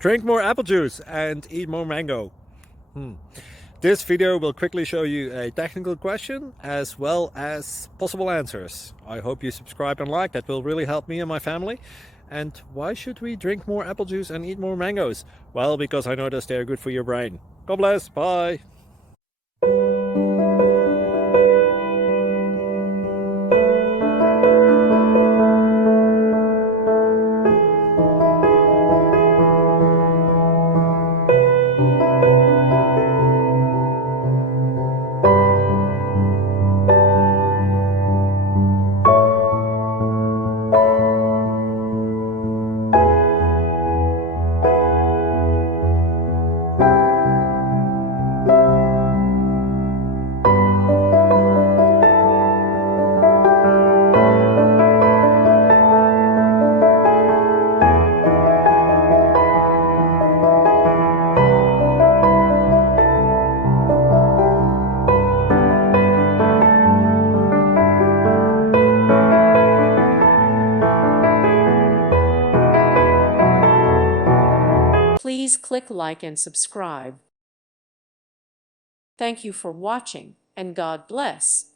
Drink more apple juice and eat more mango. This video will quickly show you a technical question as well as possible answers. I hope you subscribe and like, that will really help me and my family. And why should we drink more apple juice and eat more mangoes? Well, because I noticed they're good for your brain. God bless, bye! Please click like and subscribe. Thank you for watching, and God bless.